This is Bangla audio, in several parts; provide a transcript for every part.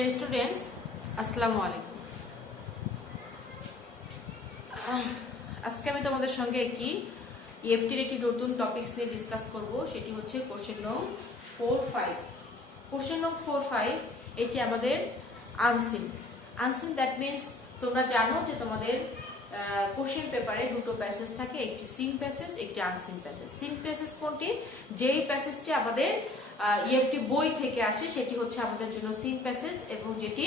ডিয়ার স্টুডেন্টস, আসসালামু আলাইকুম। আজকে আমি তোমাদের সঙ্গে একটি ইএফটির একটি নতুন টপিকস নিয়ে ডিসকাস করব। সেটি হচ্ছে কোশ্চেন নং 4-5। কোশ্চেন নং 4-5 এটি আমাদের আনসিন। দ্যাট মিনস তোমরা জানো যে তোমাদের কোশ্চেন পেপারে দুটো প্যাসেজ থাকে, একটি সিন প্যাসেজ, একটি আনসিন প্যাসেজ। সিন প্যাসেজ কোনটি? যেই প্যাসেজটি আমাদের ইএফটি বই থেকে আসে সেটি হচ্ছে আমাদের জন্য সিন প্যাসেজ, এবং যেটি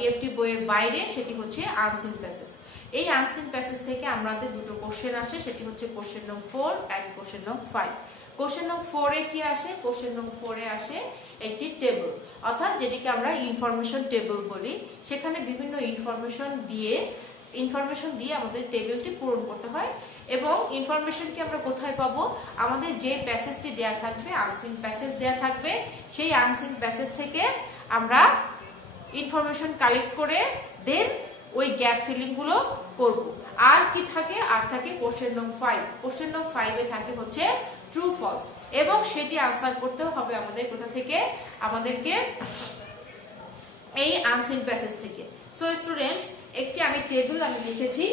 ইএফটি বইয়ের বাইরে সেটি হচ্ছে আনসিন প্যাসেজ। এই আনসিন প্যাসেজ থেকে আমাদের দুটো কোশ্চেন আসে, সেটি হচ্ছে কোশ্চেন নং 4 এন্ড কোশ্চেন নং 5। কোশ্চেন নং 4 এ কি আসে? কোশ্চেন নং 4 এ আসে একটি টেবল, অর্থাৎ যেটিকে আমরা ইনফরমেশন টেবল বলি। সেখানে বিভিন্ন ইনফরমেশন দিয়ে আমাদের টেবিলটি পূরণ করতে হয়, এবং ইনফরমেশনটি আমরা কোথায় পাবো? আমাদের যে প্যাসেজটি দেয়া থাকবে, আনসিন প্যাসেজ দেয়া থাকবে, সেই আনসিন প্যাসেজ থেকে আমরা ইনফরমেশন কালেক্ট করে দেন ওই গ্যাপ ফিলিং গুলো করব। আর কি থাকে? আর থাকে কোশ্চেন নং 5। কোশ্চেন নং 5 এ থাকে হচ্ছে ট্রু ফলস, এবং সেটি আনসার করতে হবে আমাদের কোথা থেকে? আমাদেরকে এই আনসিন প্যাসেজ থেকে। সো স্টুডেন্টস, একটি আমি টেবিল লিখেছি,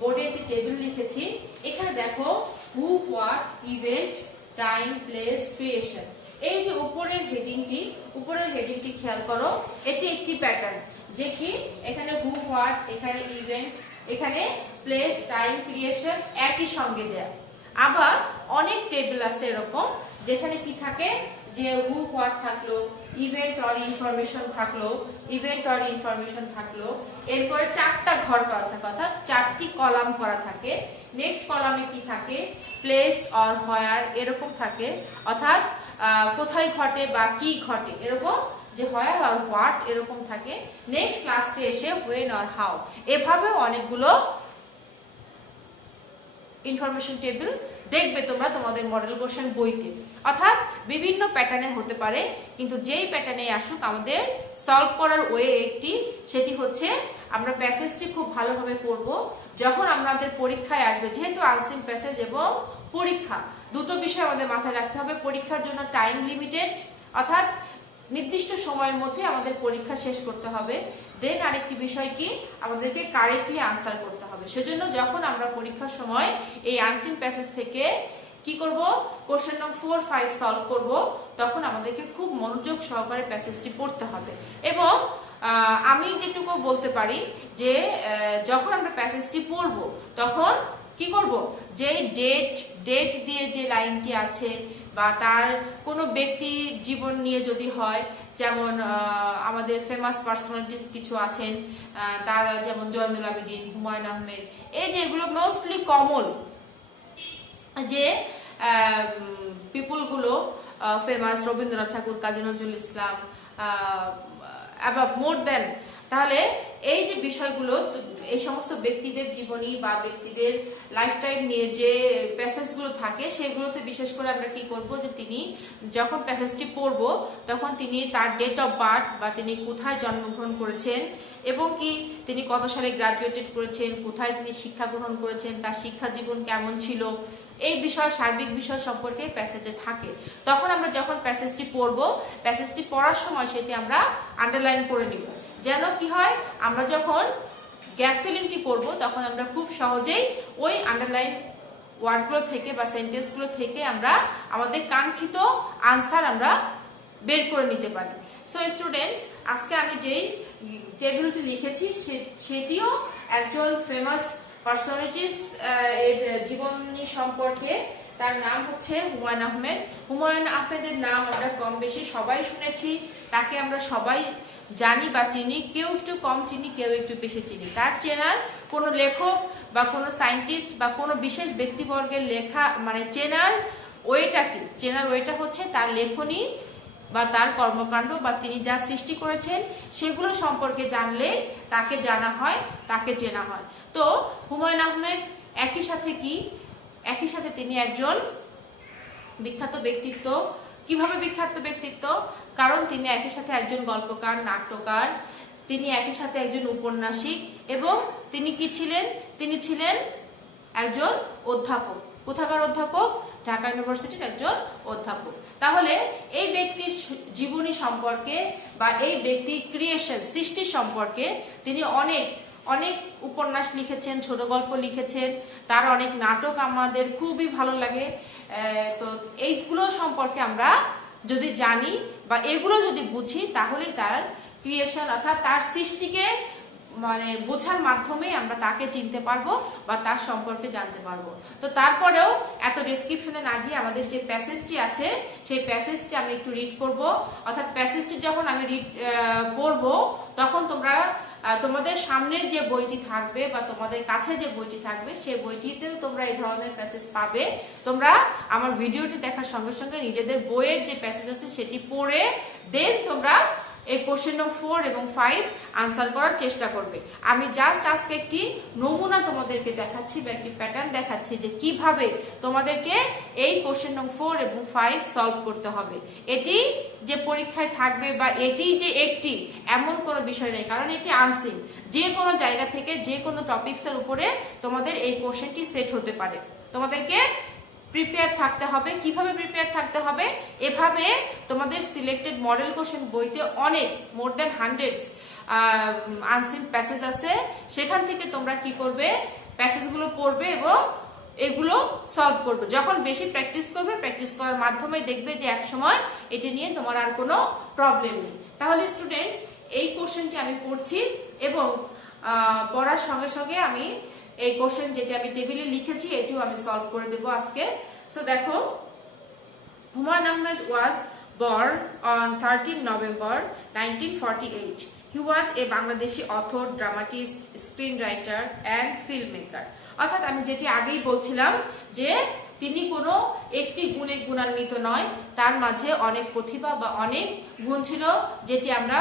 বোর্ডে একটি টেবিল লিখেছি। এখানে দেখো who, what, event, time, place, creation. এই যে উপরের হেডিংটি খেয়াল করো, এটি একটি প্যাটার্ন, যে কি এখানে হু, হোয়াট, এখানে ইভেন্ট, এখানে প্লেস, টাইম, ক্রিয়েশন একই সঙ্গে দেয়া। আবার অনেক টেবিল আছে এরকম, যেখানে কি থাকে? যে হু, হোয়াট থাকলো, ইভেন্ট অর ইনফরমেশন থাকলো, এরপরে চারটা ঘর করা থাকে, অর্থাৎ চারটি কলাম করা থাকে। নেক্সট কলামে কি থাকে? প্লেস অর হোয়ার এরকম থাকে, অর্থাৎ কোথায় ঘটে বা কি ঘটে, এরকম যে হোয়ার আর হোয়াট এরকম থাকে। নেক্সট লাস্টে এসে হোয়েন অর হাউ। এভাবে অনেকগুলো ইনফরমেশন টেবিল দেখবে তোমরা তোমাদের মডেল কোশ্চেন বইতে, অর্থাৎ বিভিন্ন প্যাটার্নে হতে পারে, কিন্তু যেই প্যাটার্নে আসুক আমাদের সলভ করার ওয়ে একটি, সেটি হচ্ছে আমরা প্যাসেজটি খুব ভালোভাবে পড়বো। যখন আমাদের পরীক্ষায় আসবে, যেহেতু আনসিন প্যাসেজ এবং পরীক্ষা দুটো বিষয় আমাদের মাথায় রাখতে হবে। পরীক্ষার জন্য টাইম লিমিটেড, অর্থাৎ নির্দিষ্ট সময়ের মধ্যে আমাদের পরীক্ষা শেষ করতে হবে। দেন আরেকটি বিষয় কি? আমাদেরকে কারেক্টলি আনসার করতে হবে। সেজন্য যখন আমরা পরীক্ষার সময় এই আনসিন প্যাসেজ থেকে কি করব? কোশ্চেন নং 4-5 সলভ করব, তখন আমাদেরকে খুব মনোযোগ সহকারে প্যাসেজটি পড়তে হবে। এবং আমি যেটুকু বলতে পারি যে যখন আমরা প্যাসেজটি পড়ব তখন কি করব? যে ডেট দিয়ে যে লাইনটি আছে, বা তার কোনো ব্যক্তি জীবন নিয়ে যদি হয়, যেমন আমাদের ফেমাস পার্সোনালিটিস কিছু আছেন, তারা যেমন জয়নুল আবেদিন, হুমায়ুন আহমেদ, এই যে এগুলো মোস্টলি কমন যে পিপুল গুলো ফেমাস, রবীন্দ্রনাথ ঠাকুর, কাজী নজরুল ইসলাম, মোর দেন। তাহলে এই যে বিষয়গুলো, এই সমস্ত ব্যক্তিদের জীবনী বা ব্যক্তিদের লাইফ টাইম নিয়ে যে প্যাসেজগুলো থাকে, সেগুলোতে বিশেষ করে আমরা কি করব? যে তিনি যখন প্যাসেজটি পড়ব তখন তিনি তার ডেট অফ বার্থ, বা তিনি কোথায় জন্মগ্রহণ করেছেন, এবং কি তিনি কত সালে গ্রাজুয়েটেড করেছেন, কোথায় তিনি শিক্ষা গ্রহণ করেছেন, তার শিক্ষা জীবন কেমন ছিল, এই বিষয়, সার্বিক বিষয় সম্পর্কে প্যাসেজে থাকে। তখন আমরা যখন প্যাসেজটি পড়ব, প্যাসেজটি পড়ার সময় সেটি আমরা আন্ডারলাইন করে নিব, যেন কি হয়? আমরা যখন গ্যাপ ফিলিংটি করব তখন আমরা খুব সহজেই ওই আন্ডারলাইন ওয়ার্ডগুলো থেকে বা সেন্টেন্সগুলো থেকে আমরা আমাদের কাঙ্ক্ষিত আনসার আমরা বের করে নিতে পারি। সো স্টুডেন্টস, আজকে আমি যেই টেবিলটি লিখেছি সেটিও একজন ফেমাস পার্সোনালিটিস এর জীবনী সম্পর্কে। তার নাম হচ্ছে হুমায়ুন আহমেদ। হুমায়ুন আহমেদের নাম আমরা কম বেশি সবাই শুনেছি, তাকে আমরা সবাই জানি বা চিনি, কেউ একটু কম চিনি, কেউ একটু বেশি চিনি। তার চেনার কোনো লেখক বা কোনো সায়েন্টিস্ট বা কোনো বিশেষ ব্যক্তিবর্গের লেখা, মানে চেনার ওয়েটা কি? চেনার ওয়েটা হচ্ছে তার লেখনী বা তার কর্মকাণ্ড বা তিনি যা সৃষ্টি করেছেন সেগুলো সম্পর্কে জানলে তাকে জানা হয়, তাকে চেনা হয়। তো হুমায়ুন আহমেদ একই সাথে তিনি একজন বিখ্যাত ব্যক্তিত্ব। কিভাবে বিখ্যাত ব্যক্তিত্ব? কারণ তিনি একই সাথে একজন গল্পকার, নাট্যকার, তিনি একই সাথে একজন উপন্যাসিক, এবং তিনি কি ছিলেন? তিনি ছিলেন একজন অধ্যাপক। কোথাকার অধ্যাপক? ঢাকা ইউনিভার্সিটির একজন অধ্যাপক। তাহলে এই ব্যক্তির জীবনী সম্পর্কে বা এই ব্যক্তির ক্রিয়েশন সৃষ্টি সম্পর্কে তিনি অনেক অনেক উপন্যাস লিখেছেন, ছোট গল্প লিখেছেন, তার অনেক নাটক আমাদের খুবই ভালো লাগে। তো এইগুলো সম্পর্কে আমরা যদি জানি বা এগুলো যদি বুঝি তাহলে তার ক্রিয়েশন অর্থাৎ তার সৃষ্টিকে মানে বোঝার মাধ্যমে আমরা তাকে চিনতে পারবো বা তার সম্পর্কে জানতে পারবো। তো তারপরেও এত ডেসক্রিপশনে না গিয়ে আমাদের যে প্যাসেজটি আছে সেই প্যাসেজটি আমি একটু রিড করব। অর্থাৎ প্যাসেজটি যখন আমি পড়বো তখন তোমরা তোমাদের সামনে যে বইটি থাকবে বা তোমাদের কাছে যে বইটি থাকবে সেই বইটিতেও তোমরা এই ধরনের প্যাসেজ পাবে। তোমরা আমার ভিডিওটি দেখার সঙ্গে সঙ্গে নিজেদের বইয়ের যে প্যাসেজ আছে সেটি পড়ে দেন তোমরা এই কোশ্চেন নং 4 এবং 5 আনসার করার চেষ্টা করবে। আমি জাস্ট আজকে একটি নমুনা তোমাদেরকে দেখাচ্ছি বা একটি প্যাটার্ন দেখাচ্ছি যে কিভাবে তোমাদেরকে এই কোশ্চেন নং 4 এবং 5 সলভ করতে হবে। এটি যে পরীক্ষায় থাকবে বা এটি যে একটি এমন কোনো বিষয় নেই, কারণ এটি আনসিন। যে কোনো জায়গা থেকে যে কোনো টপিকসের উপরে তোমাদের এই কোশ্চেনটি সেট হতে পারে। তোমাদেরকে প্রিপেয়ার থাকতে হবে। কিভাবে প্রিপেয়ার থাকতে হবে? এভাবে তোমাদের সিলেক্টেড মডেল কোশ্চেন বইতে অনেক more than hundreds unseen passage আছে, সেখান থেকে তোমরা কি করবে প্যাসেজগুলো পড়বে এবং এগুলো সলভ করবে। যখন বেশি প্র্যাকটিস করবে, প্র্যাকটিস করার মাধ্যমে দেখবে যে এক সময় এটি নিয়ে তোমার আর কোনো প্রবলেম নেই। তাহলে স্টুডেন্টস এই কোশ্চেনটি আমি পড়ছি এবং পড়ার সঙ্গে সঙ্গে আমি এই কোশ্চেন যেটি আমি টেবিলে লিখেছি এটিও আমি সলভ করে দেব আজকে। সো দেখো, হুমায়ুন আহমেদ ওয়াজ born on 13 November 1948. He was a Bangladeshi author, dramatist, screenwriter and filmmaker. অর্থাৎ আমি যেটি আগেই বলছিলাম যে তিনি কোনো একটি গুণে গুণান্বিত নয়, তার মাঝে অনেক প্রতিভা বা অনেক গুণ ছিল যেটি আমরা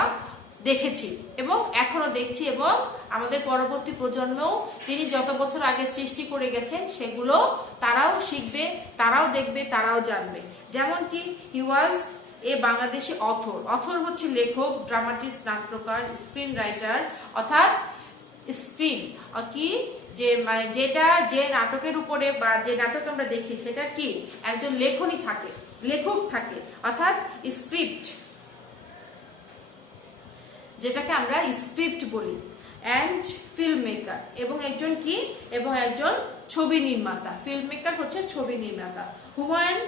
দেখেছি এবং এখনো দেখছি, এবং আমাদের পরবর্তী প্রজন্মও তিনি যত বছর আগে সৃষ্টি করে গেছেন সেগুলো তারাও শিখবে, তারাও দেখবে, তারাও জানবে। যেমন কি হি ওয়াজ এ বাংলাদেশি অথর। অথর হচ্ছে লেখক, ড্রামাটিস্ট নাট্যকার, স্ক্রিন রাইটার অর্থাৎ স্ক্রিন কি যে মানে যেটা যে নাটকের উপরে বা যে নাটক আমরা দেখি সেটার কি একজন লেখনী থাকে, লেখক থাকে অর্থাৎ স্ক্রিপ্ট, যেটাকে আমরা স্ক্রিপ্ট বলি, অ্যান্ড ফিল্ম মেকার এবং একজন কি এবং একজন ছবি নির্মাতা। ফিল্ম মেকার হচ্ছে ছবি নির্মাতা। Humayun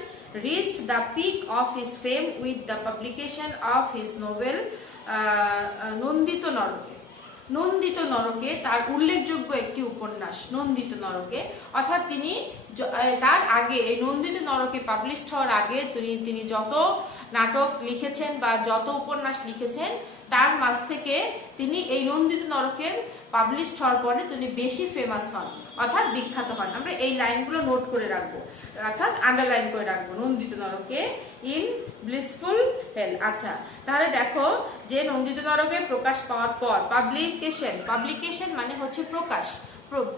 reached the peak of his fame with the publication of his novel নন্দিত নরকে। নন্দিত নরকে তার উল্লেখযোগ্য একটি উপন্যাস নন্দিত নরকে, অর্থাৎ তিনি তার আগে এই নন্দিত নরকে পাবলিশ হওয়ার আগে তিনি যত নাটক লিখেছেন বা যত উপন্যাস লিখেছেন তার মাঝ থেকে তিনি এই নন্দিত নরকের পাবলিশ হওয়ার পরে তিনি বেশি ফেমাস হন অর্থাৎ বিখ্যাত হন। আমরা এই লাইনগুলো নোট করে রাখবো অর্থাৎ আন্ডারলাইন করে রাখবো। নন্দিত নরকে ইন ব্লিসফুল হেল। আচ্ছা, তাহলে দেখো যে নন্দিত নরকে প্রকাশ পাওয়ার পর পাবলিকেশন মানে হচ্ছে প্রকাশ।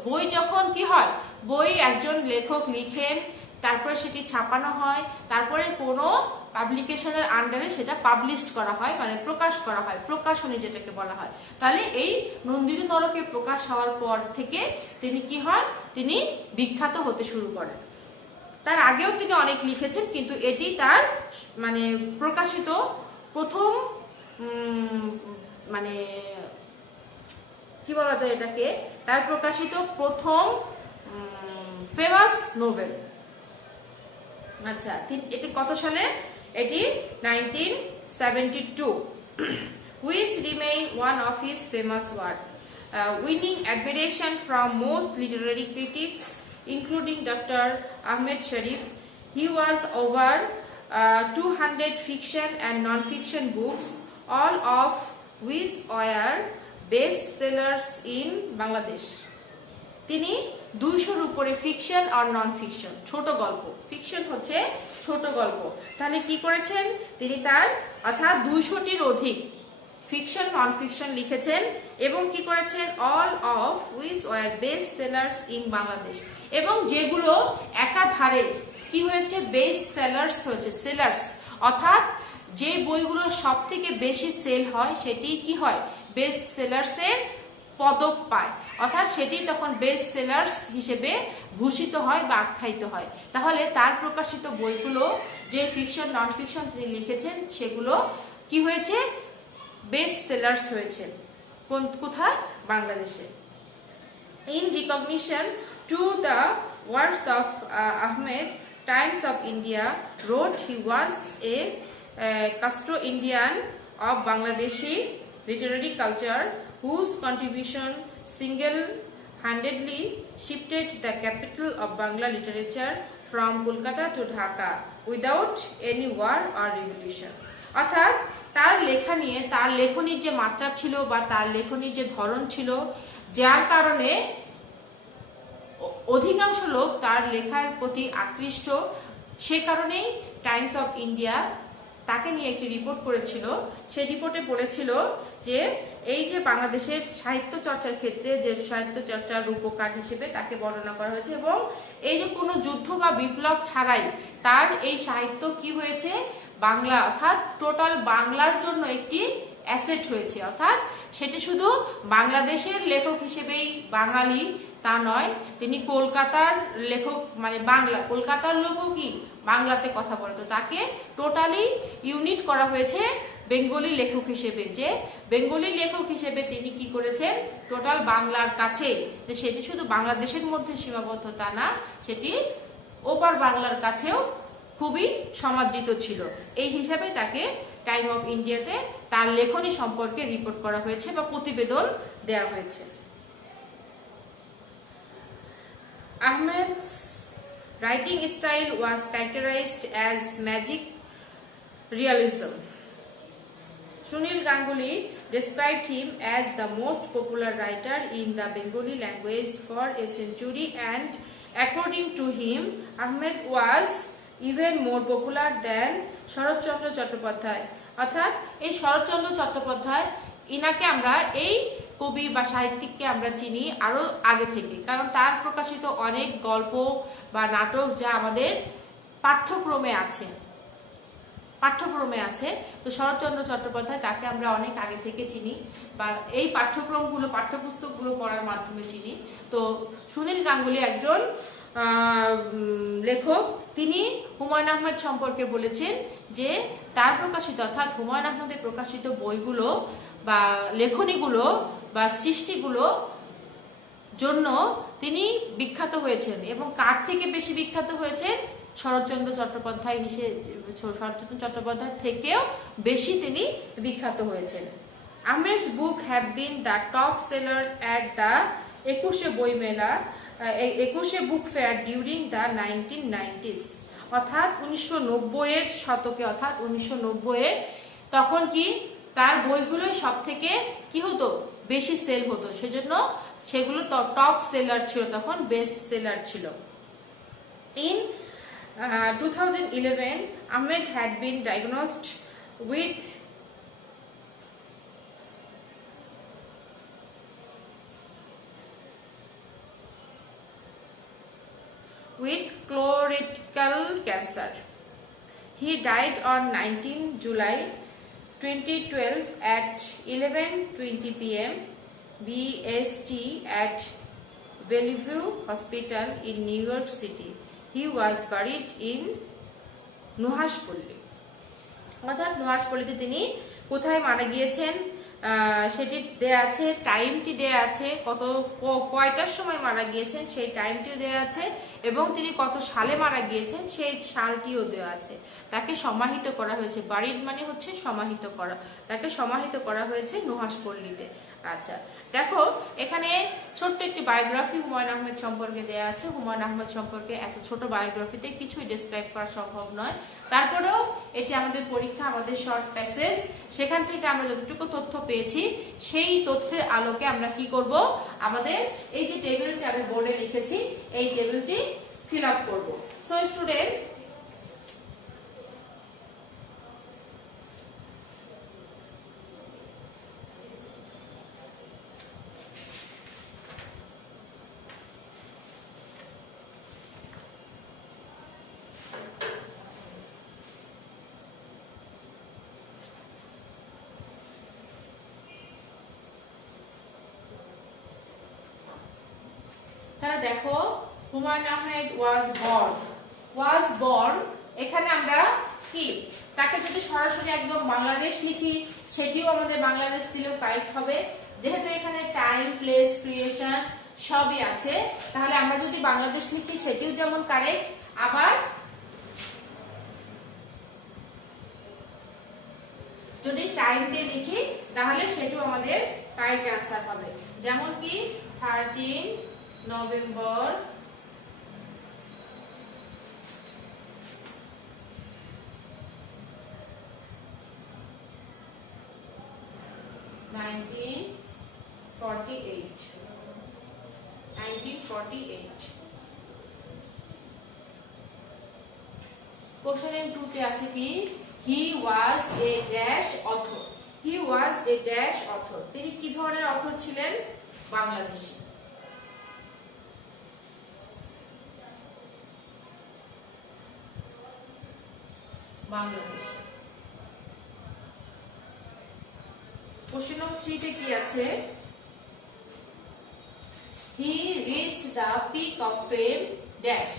বই যখন কি হয়, বই একজন লেখক লিখেন, তারপরে সেটি ছাপানো হয়, তারপরে কোনো পাবলিকেশনের আন্ডারে সেটা পাবলিশড করা হয় মানে প্রকাশ করা হয়, প্রকাশনী যেটাকে বলা হয়। তাহলে এই নন্দিত নরকে প্রকাশ হওয়ার পর থেকে তিনি কি হন, তিনি বিখ্যাত হতে শুরু করেন। তার আগেও তিনি অনেক লিখেছেন কিন্তু এটি তার মানে প্রকাশিত প্রথম মানে কি বলা যায় এটাকে, তার প্রকাশিত প্রথম ফেমাস নোভেল। আচ্ছা, এটি কত সালে? এটি 1972, which remain one of his famous work, winning admiration from most literary critics including Dr. Ahmed Sharif. He was over 200 fiction and non-fiction books, all of which were bestsellers in Bangladesh. তিনি 200-র উপরে ফিকশন আর নন ফিকশন ছোট গল্প, ফিকশন হচ্ছে ছোট গল্প, তাহলে কি করেছেন তিনি তার অর্থাৎ 200-টির অধিক ফিকশন নন ফিকশন লিখেছেন এবং কি করেছেন all of which were best sellers in Bangladesh, এবং যেগুলো একাধারে কি হয়েছে বেস্ট সেলার্স হয়েছে। সেলার্স অর্থাৎ যে বইগুলো সব থেকে বেশি সেল হয় সেটি কি হয় বেস্ট সেলার্সের পদক পায়, অর্থাৎ সেটি তখন বেস্ট সেলার্স হিসেবে ভূষিত হয় বা আখ্যায়িত হয়। তাহলে তার প্রকাশিত বইগুলো যে ফিকশন নন ফিকশন তিনি লিখেছেন সেগুলো কি হয়েছে, বেস্ট সেলার্স হয়েছে। কোথায়? বাংলাদেশে। In recognition to the works of Ahmed, Times of India wrote he was a custodian of Bangladeshi literary culture whose contribution single-handedly shifted the capital of Bangla literature from Kolkata to Dhaka without any war or revolution. অর্থাৎ তার লেখা নিয়ে তার লেখনির যে মাত্রা ছিল বা তার লেখনির যে ধরন ছিল, যার কারণে অধিকাংশ লোক তার লেখার প্রতি আকৃষ্ট, সে কারণেই টাইমস অফ ইন্ডিয়া তাকে নিয়ে একটি রিপোর্ট করেছিল। সেই রিপোর্টে বলেছিল যে এই যে বাংলাদেশের সাহিত্য চর্চার ক্ষেত্রে যে সাহিত্য চর্চার রূপকার হিসেবে তাকে বর্ণনা করা হয়েছে, এবং এই যে কোনো যুদ্ধ বা বিপ্লব ছাড়াই তার এই সাহিত্য কি হয়েছে, বাংলা অর্থাৎ টোটাল বাংলার জন্য একটি অ্যাসেট হয়েছে। অর্থাৎ সেটি শুধু বাংলাদেশের লেখক হিসেবেই বাঙালি তা নয়, তিনি কলকাতার লেখক, মানে বাংলা কলকাতার লোকও কি বাংলাতে কথা বলে, তো তাকে টোটালি ইউনিট করা হয়েছে বেঙ্গলি লেখক হিসেবে। যে বেঙ্গলি লেখক হিসেবে তিনি কি করেছেন, টোটাল বাংলার কাছে, যে সেটি শুধু বাংলাদেশের মধ্যে সীমাবদ্ধ তা না, সেটি ওপার বাংলার কাছেও খুবই সমাদৃত ছিল। এই হিসাবে তাকে টাইম অফ ইন্ডিয়াতে তার লেখনী সম্পর্কে রিপোর্ট করা হয়েছে বা প্রতিবেদন দেওয়া হয়েছে। Ahmed's writing style was characterized as magic realism. Sunil Ganguly described him as the most popular writer in the Bengali language for a century, and according to him, Ahmed was even more popular than Saratchandra Chattopadhyay. অর্থাৎ এই শরৎচন্দ্র চট্টোপাধ্যায়, ইনাকে আমরা এই কবি বা সাহিত্যিককে আমরা চিনি আরো আগে থেকে, কারণ তার প্রকাশিত অনেক গল্প বা নাটক যা আমাদের পাঠ্যক্রমে আছে। তো শরৎচন্দ্র চট্টোপাধ্যায় তাকে আমরা অনেক আগে থেকে চিনি বা এই পাঠ্যক্রমগুলো পাঠ্যপুস্তকগুলো পড়ার মাধ্যমে চিনি। তো সুনীল গাঙ্গুলি একজন লেখক, তিনি হুমায়ুন আহমেদ সম্পর্কে বলেছেন যে তার প্রকাশিত অর্থাৎ হুমায়ুন আহমেদের প্রকাশিত বইগুলো বা লেখনীগুলো বা সৃষ্টিগুলো জন্য তিনি বিখ্যাত হয়েছেন, এবং কার থেকে বেশি বিখ্যাত হয়েছেন, শরৎচন্দ্র চট্টোপাধ্যায় থেকেও বেশি তিনি বিখ্যাত হয়েছেন। Ahmed's book have been the top seller at the 21 book fair during the 1990s, অর্থাৎ 1990-এর শতকে, অর্থাৎ 1990-এ তখন কি তার বইগুলোই সব থেকে কি হতো, বেশি সেল হতো, সেজন্য সেগুলো টপ সেলার ছিল, তখন বেস্ট সেলার ছিল। In 2011, Ahmed had been diagnosed with colorectal cancer. He died on 19 July 2012 at 11:20 p.m. BST at Bellevue Hospital in New York City. He was buried in Nuhash Palli. অর্থাৎ নুহাশপল্লীতে তিনি কোথায় মারা গিয়েছেন সেটি দেয়া আছে, টাইমটি দেয়া আছে, কয়টার সময় মারা গিয়েছেন সেই টাইমটিও দেয়া আছে, এবং তিনি কত সালে মারা গিয়েছেন সেই সালটিও দেওয়া আছে। তাকে সমাহিত করা হয়েছে, বাড়ির মানে হচ্ছে সমাহিত করা, তাকে সমাহিত করা হয়েছে নুহাশপল্লীতে। আচ্ছা, দেখো এখানে ছোট্ট একটি বায়োগ্রাফি হুমায়ুন আহমেদ সম্পর্কে দেয়া আছে। হুমায়ুন আহমেদ সম্পর্কে এত ছোট বায়োগ্রাফিতে কিছুই ডেসক্রাইব করা সম্ভব নয়, তারপরেও এটি আমাদের পরীক্ষা, আমাদের শর্ট প্যাসেজ, সেখান থেকে আমরা যতটুকু তথ্য পেয়েছি সেই তথ্যের আলোকে আমরা কি করব, আমাদের এই যে টেবিলটি আমি বোর্ডে লিখেছি এই টেবিলটি ফিল আপ করব। সো স্টুডেন্টস, তাহলে দেখো হুমায়ুন আহমেদ ওয়াজ বর্ন এখানে আমরা কি তাকে যদি সরাসরি একদম বাংলাদেশ লিখি সেটিও আমাদের বাংলাদেশ দিলেও কারেক্ট হবে। যেহেতু এখানে টাইম, প্লেস, ক্রিয়েশন সবই আছে, তাহলে আমরা যদি বাংলাদেশ লিখি সেটিও যেমন কারেক্ট, আবার যদি টাইম দিয়ে লিখি তাহলে সেটিও আমাদের কারেক্ট আনসার হবে। যেমন কি 13 নভেম্বর 1948 কোশ্চেন এর 2 তে আছে কি হি ওয়াজ a dash author. He was a dash author, তিনি কি ধরনের অথর ছিলেন? বাংলাদেশী। কোশ্চেন নম্বর 3 তে কি আছে? He reached the peak of fame dash,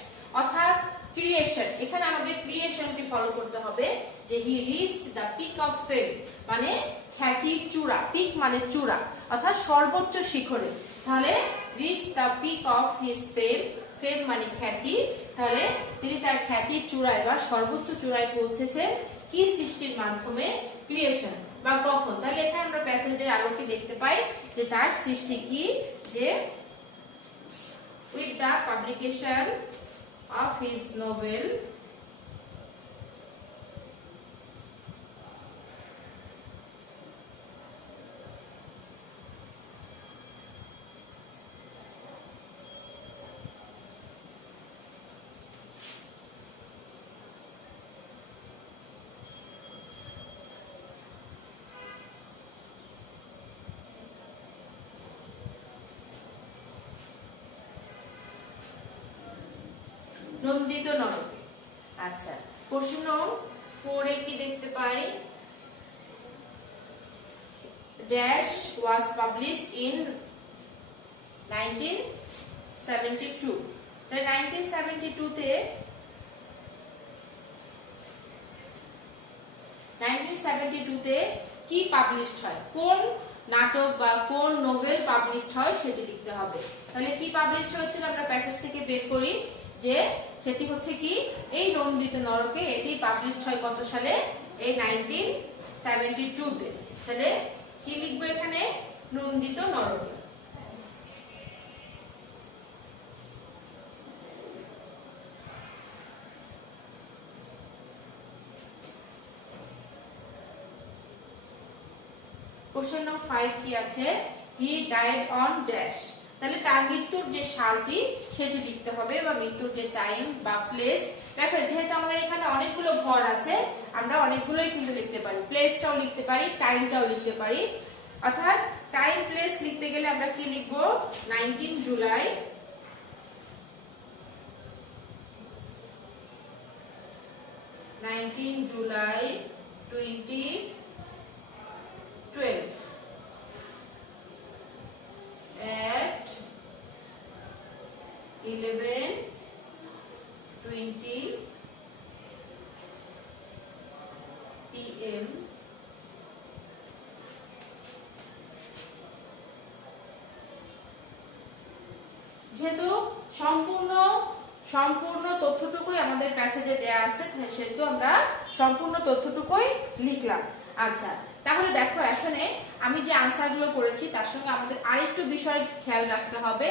অর্থাৎ ক্রিয়েশন। এখানে আমাদের ক্রিয়েশনকে ফলো করতে হবে যে he reached the peak of fame মানে খ্যাতির চূড়া, পিক মানে চূড়া অর্থাৎ সর্বোচ্চ শিখরে। তাহলে reach the peak of his fame, fame মানে খ্যাতি, তাহলে তিনি তার খ্যাতির চূড়ায় বা সর্বোচ্চ চূড়ায় পৌঁছেছেন কি সৃষ্টির মাধ্যমে? ক্রিয়েশন। বা কখন? তাহলে এখানে আমরা প্যাসেজের আলোকে দেখতে পাই যে তার সৃষ্টি কি, যে with the publication of his novel নন্দিত নরকে। আচ্ছা, প্রশ্ন 4 এ কি দেখতে পাই? Dash was published in 1972। তাহলে 1972 তে 1972 তে কি পাবলিশড হয়? কোন নাটক বা কোন নোভেল পাবলিশড হয় সেটি লিখতে হবে। তাহলে কি পাবলিশড হয়েছিল আমরা প্যাসেজ থেকে বের করি যে সেটি হচ্ছে কি এই নন্দিত নরকে। এটি পাবলিশড হয় কত সালে? এই 1972 তে। তাহলে কি লিখবো এখানে? নন্দিত নরকে। কোশ্চেন নম্বর 5 কি আছে? He died on dash. তাহলে তার মৃত্যুর যে সালটি সেটি লিখতে হবে বা মৃত্যুর যে টাইম বা প্লেস। দেখো যেহেতু আমাদের এখানে অনেকগুলো ঘর আছে আমরা অনেকগুলোই কিন্তু লিখতে পারি, প্লেসটাও লিখতে পারি, টাইমটাও লিখতে পারি। অর্থাৎ টাইম প্লেস লিখতে গেলে আমরা কি লিখবো? 19 জুলাই 2012 at 11:20 PM যেহেতু সম্পূর্ণ তথ্যটুকুই আমাদের প্যাসেজে দেয়া আছে সেহেতু আমরা সম্পূর্ণ তথ্যটুকুই লিখলাম। আচ্ছা, তাহলে দেখো এখানে আমি যে আনসারগুলো করেছি তার সঙ্গে আমাদের আরেকটু বিষয় খেয়াল রাখতে হবে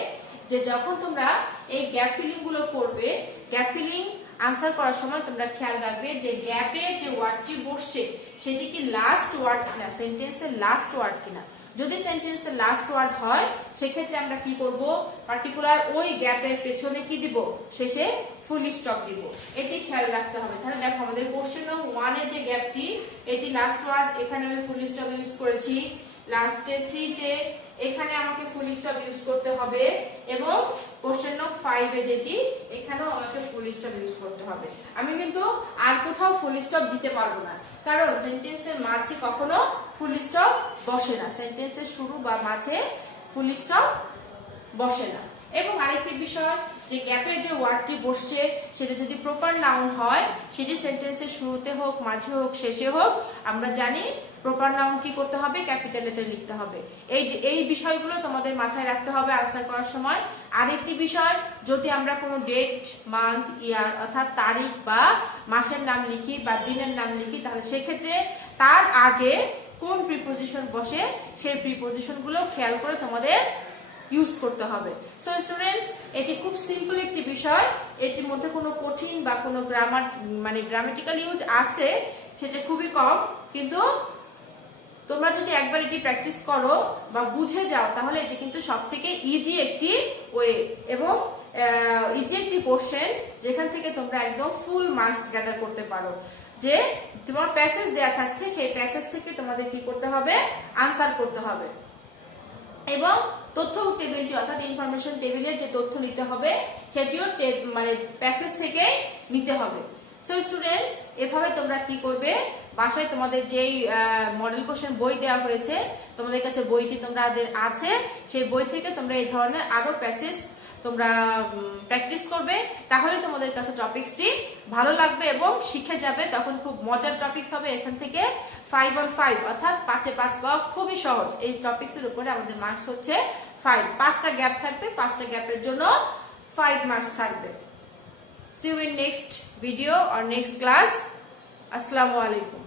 যে যখন তোমরা এই গ্যাপ ফিলিং গুলো করবে, গ্যাপ ফিলিং আনসার করার সময় তোমরা খেয়াল রাখবে যে গ্যাপে যে ওয়ার্ডটি বসছে সেটি কি লাস্ট ওয়ার্ড কিনা, সেন্টেন্সের লাস্ট ওয়ার্ড কিনা। যদি সেন্টেন্সের লাস্ট ওয়ার্ড হয় সেক্ষেত্রে আমরা কি করব? পার্টিকুলার ওই গ্যাপের পেছনে কি দিব? শেষে ফুল স্টপ দিব। এটি খেয়াল রাখতে হবে। তাহলে দেখো আমাদের কোশ্চেন নম্বর 1 এর যে গ্যাপটি এটি লাস্ট ওয়ার্ড, এখানে আমি ফুল স্টপ ইউজ করেছি। লাস্টে 3 তে এখানে আমাকে ফুল স্টপ ইউজ করতে হবে এবং কোশ্চেন নম্বর 5 এ যেটি এখানেও আমাকে ফুল স্টপ ইউজ করতে হবে। আমি কিন্তু আর কোথাও ফুল স্টপ দিতে পারবো না, কারণ সেন্টেন্সের মাঝে কখনো ফুল স্টপ বসে না, সেন্টেন্সের শুরু বা মাঝে ফুল স্টপ বসে না। এবং আরেকটি বিষয় যে গ্যাপের যে ওয়ার্ডটি বসছে সেটা যদি প্রপার নাউন হয়, সেটি সেন্টেন্সের শুরুতে হোক, মাঝে হোক, শেষে হোক, আমরা জানি প্রপার নাউন কি করতে হবে, ক্যাপিটাল লেটারে লিখতে হবে। এই বিষয়গুলো তোমাদের মাথায় রাখতে হবে আনসার করার সময়। আরেকটি বিষয়, যদি আমরা কোনো ডেট, মান্থ, ইয়ার অর্থাৎ তারিখ বা মাসের নাম লিখি বা দিনের নাম লিখি, তাহলে সেক্ষেত্রে তার আগে কোন প্রিপোজিশন বসে সেই প্রিপোজিশন গুলো খেয়াল করে তোমাদের ইউজ করতে হবে। সো স্টুডেন্টস, এটি খুব সিম্পল একটি বিষয়, এটির মধ্যে কোনো কঠিন বা কোনো গ্রামাটিক্যাল ইউজ আছে সেটা খুবই কম, কিন্তু তোমরা যদি একবার এটি প্র্যাকটিস করো বা বুঝে যাও তাহলে এটি কিন্তু সবথেকে ইজি একটি ওয়ে এবং ইজি একটি কোশ্চেন যেখান থেকে তোমরা একদম ফুল মার্কস গ্যাদার করতে পারো। যে তোমার প্যাসেজ দেয়া থাকছে সেই প্যাসেজ থেকে তোমাদের কি করতে হবে, আনসার করতে হবে এবং তথ্য টেবিলটি অর্থাৎ ইনফরমেশন টেবিলের যে তথ্য নিতে হবে সেটিও প্যাসেজ থেকে নিতে হবে। সো স্টুডেন্টস, এভাবে তোমরা কি করবে, বাসায় তোমাদের যেই মডেল কোশ্চেন বই দেওয়া হয়েছে, তোমাদের কাছে বইটি তোমাদের আছে, সেই বই থেকে তোমরা এই ধরনের আরো প্যাসেজ তোমরা প্র্যাকটিস করবে, তাহলে তোমাদের কাছে টপিকসটি ভালো লাগবে এবং শিখে যাবে। তখন খুব মজার টপিকস হবে। এখান থেকে 5 on 5 অর্থাৎ 5-এ 5 পাওয়া খুবই সহজ। এই টপিকসের উপরে আমাদের মার্কস হচ্ছে 5। 5টা গ্যাপ থাকবে, 5টা গ্যাপের জন্য 5 মার্কস থাকবে। See you in next video or next class. Assalamu alaikum.